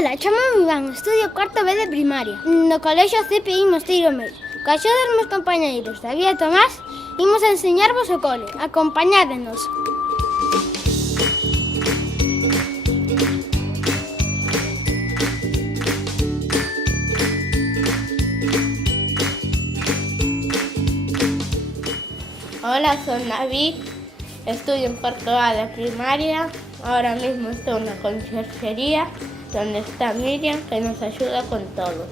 Ola, chamame Iván, estudio cuarto B de primaria no colexio CPI Mosteiro Medio. Caixo dos meus compañeiros David e Tomás, imos a enseñarvos o cole. Acompañádenos. Hola, soy David, estudio en cuarto A de primaria. Ahora mismo estoy en la conserjería, donde está Miriam, que nos ayuda con todo.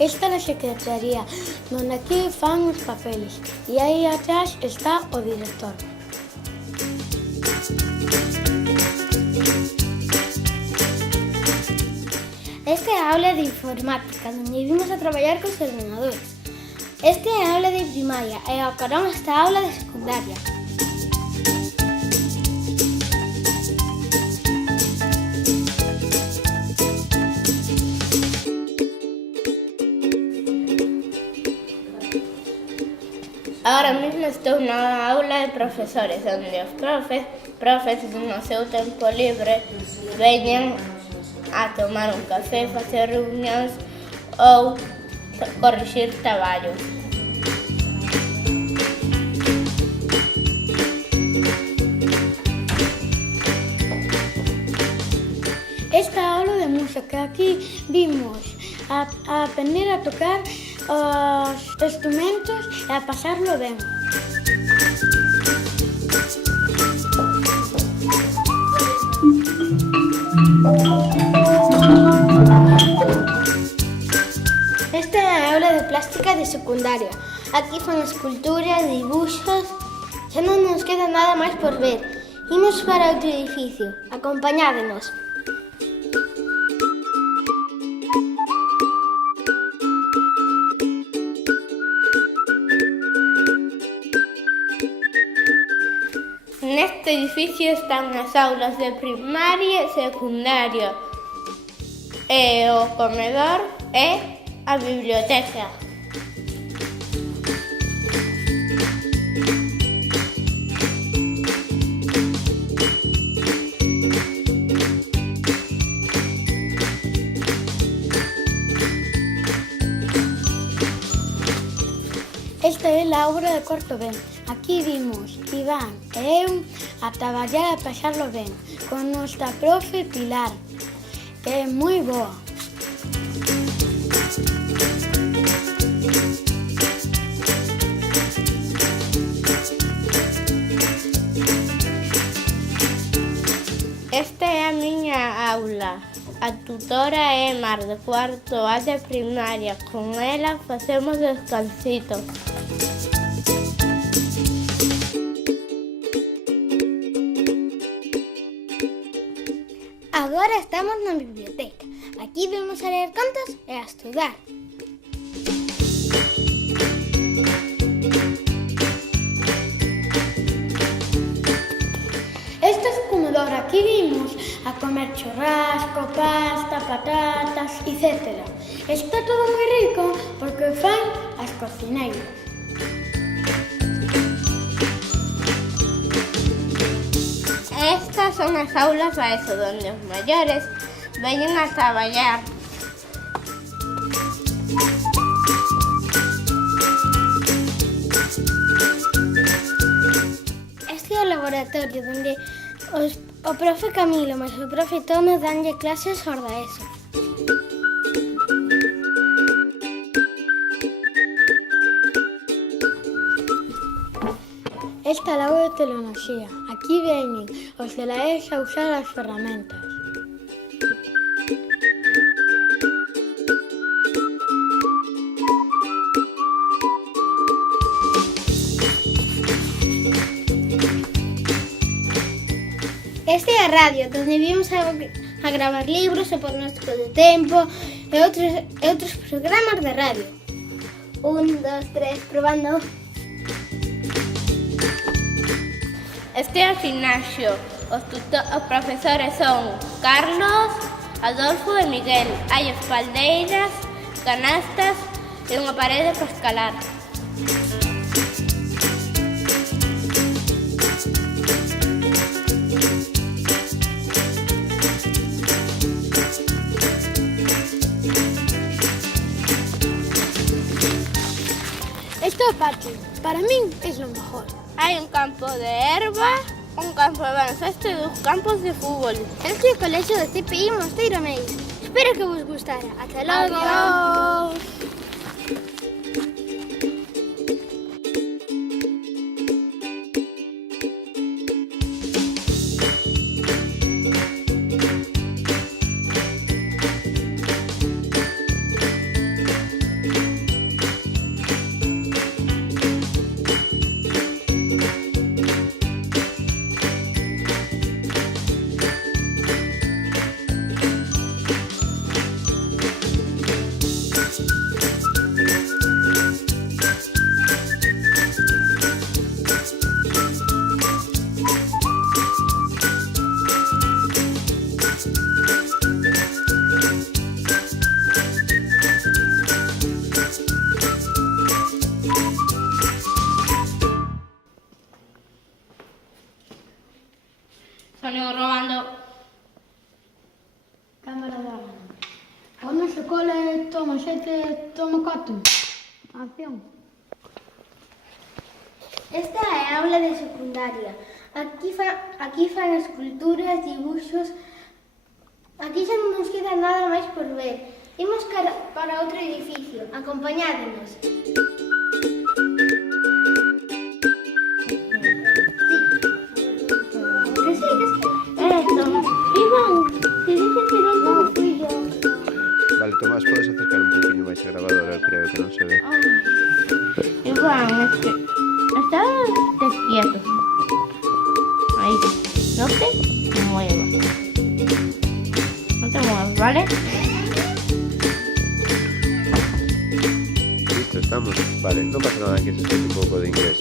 Esta é a secretaría, donde aquí fan os papeles, e aí atrás está o director. Esta é a aula de informática, onde vimos a traballar cos ordenadores. Esta é a aula de primaria e ao carón está a aula de secundaria. Ahora mismo estoy en una aula de profesores, donde los profes no seu tempo libre veñen a tomar un café, facer reunións ou corrixir traballos. Esta aula de música, aquí vimos a aprender a tocar os instrumentos e a pasarlo ben. Esta é a aula de plástica de secundaria. Aquí fan esculturas, dibuxos. Xa non nos queda nada máis por ver. Imos para outro edificio. Acompañádenos. Neste edificio están as aulas de primaria e secundaria, e o comedor e a biblioteca. Esta é a obra de cuarto ben. Aquí vimos Iván e eu a traballar a pasarlo ben con nosa profe Pilar, que é moi boa. Esta é a miña aula. A tutora é Mar, de cuarto A de primaria. Con ela facemos descansitos. Agora estamos na biblioteca. Aquí vamos a ler contos e a estudar. Este é o comedor, aquí vimos a comer churrasco, pasta, patatas, etc. Está todo moi rico porque fan as cocineiras. Estas son as aulas a eso, donde os maiores veñen a traballar. Este é o laboratorio onde o profe Camilo máis o profe Tono danlle clases sorda ESO. Esta é a aula de tecnoloxía. Aquí veñen os de la ESO a usar as ferramentas. Este é a radio, onde vimos a gravar libros, o pronóstico do tempo e outros programas de radio. 1, 2, 3, probando. Este é o gimnasio. Os profesores son Carlos, Adolfo e Miguel. Hai espaldeiras, canastas e unha parede para escalar. Patri. Para min es lo mejor. Hay un campo de herba, un campo de baloncesto y 2 campos de fútbol. Este é o colexio do CPI Mosteiro Meis. Espero que vos gustara. Ata logo. Adiós. Sonido robando. Cámara da. O noso cole toma 7, toma 4. Acción. Esta é a aula de secundaria. Aquí fan esculturas, dibuxos. Aquí xa non nos queda nada máis por ver. Imos para outro edificio. Acompañádemos. Vale, Tomás, podes acercar un poquinho máis a grabadora, eu creo que non se ve. Iván, es que estás quieto. Ahí, no te muevas. No te muevas, ¿vale? Listo, estamos. Vale, non pasa nada que se escoite un pouco de inglés.